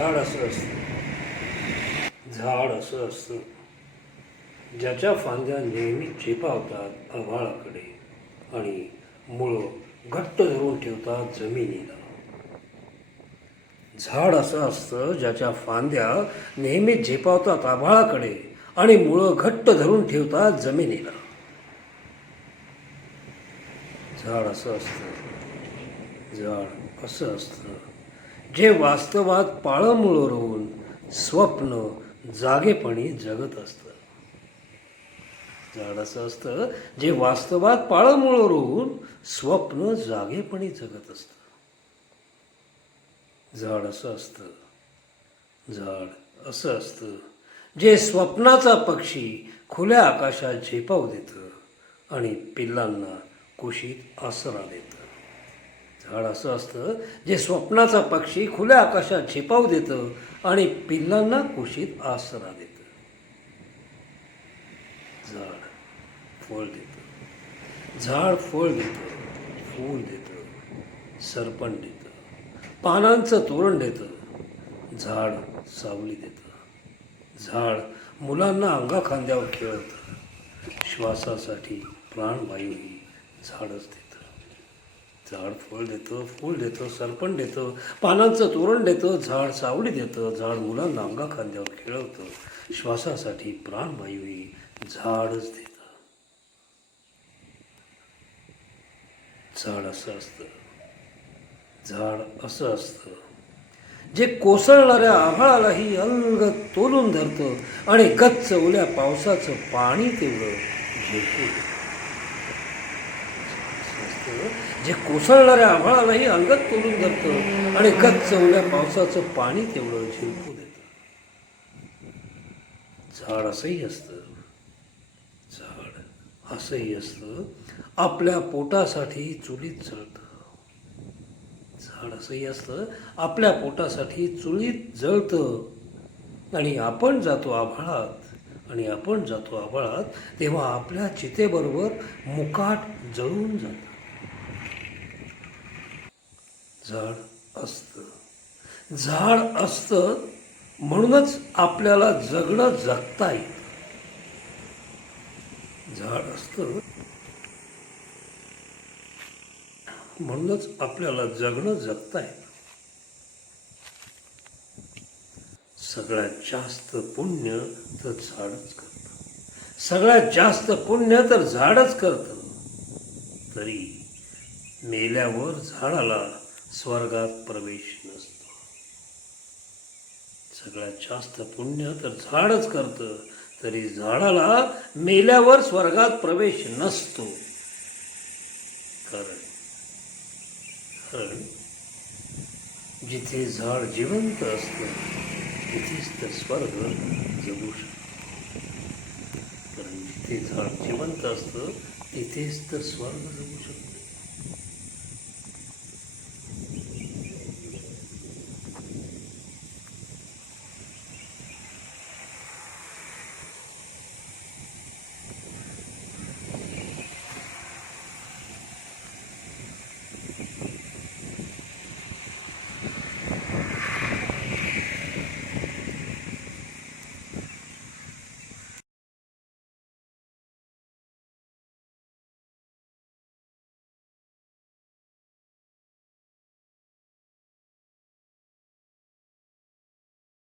झाड असं असतं. झाड असं असतं. ज्याच्या फांद्या नेहमी चेपावतात आभाळाकडे आणि मुळं घट्ट धरून ठेवतात जमिनीला. झाड असं असतं ज्याच्या फांद्या नेहमी झेपावतात आभाळाकडे आणि मुळं घट्ट धरून ठेवतात जमिनीला. झाड असं असतं. झाड असं असतं. जे वास्तवात पाळमुळं रोवून स्वप्न जागेपणी जगत असतं. झाड असं असतं जे वास्तवात पाळमुळं रोवून स्वप्न जागेपणी जगत असतं. झाड असं असतं झाड असं असतं जे स्वप्नाचा पक्षी खुल्या आकाशात झेपाव देतं आणि पिल्लांना कुशीत आसरा देतं. झाड असं असतं जे स्वप्नाचा पक्षी खुल्या आकाशात झेपाव देतं आणि पिल्लांना कुशीत आसरा देतं. झाड फळ देतं. झाड फळ देतं फूल देतं सरपण देतं पानांचं तोरण देतं झाड सावली देतं. झाड मुलांना अंगा खांद्यावर खेळतं श्वासासाठी प्राणवायूही झाडच देतं. झाड फळ देतं फूल देतं सरपण देतं पानांचं तोरण देतं झाड सावली देतं झाड मुलांना अंगा खांद्यावर खेळवतं. श्वासासाठी प्राणवायूही झाडच देतं. झाड असं असतं. झाड असं असतं. जे कोसळणाऱ्या आभाळालाही अंग तोलून धरतं आणि गच्च ओल्या पावसाचं पाणी तेवढं झेलतं असतं जे कोसळणाऱ्या आभाळालाही अंगत तोलून धरतं आणि गच्च ओल्या पावसाचं पाणी तेवढं झिरपू देतं. झाड असंही असतं. झाड असंही असतं. आपल्या पोटासाठी चुलीत जळतं. झाड असंही असतं. आपल्या पोटासाठी चुलीत जळतं. आणि आपण जातो आभाळात. आणि आपण जातो आभाळात तेव्हा आपल्या चितेबरोबर मुकाट जळून जातं. झाड असतं. झाड असतं म्हणूनच आपल्याला जगणं जगता येत. झाड असतं म्हणूनच आपल्याला जगणं जगता येत. सगळ्यात जास्त पुण्य तर झाडच करतं. सगळ्यात जास्त पुण्य तर झाडच करतं. तरी मेल्यावर झाडाला स्वर्गात प्रवेश नसतो. सगळ्यात जास्त पुण्य तर झाडच करतं. तरी झाडाला मेल्यावर स्वर्गात प्रवेश नसतो. कारण कारण जिथे झाड जिवंत असतं तिथेच तर स्वर्ग जगू शकतो. कारण जिथे झाड जिवंत असतं तिथेच तर स्वर्ग जगू शकतो.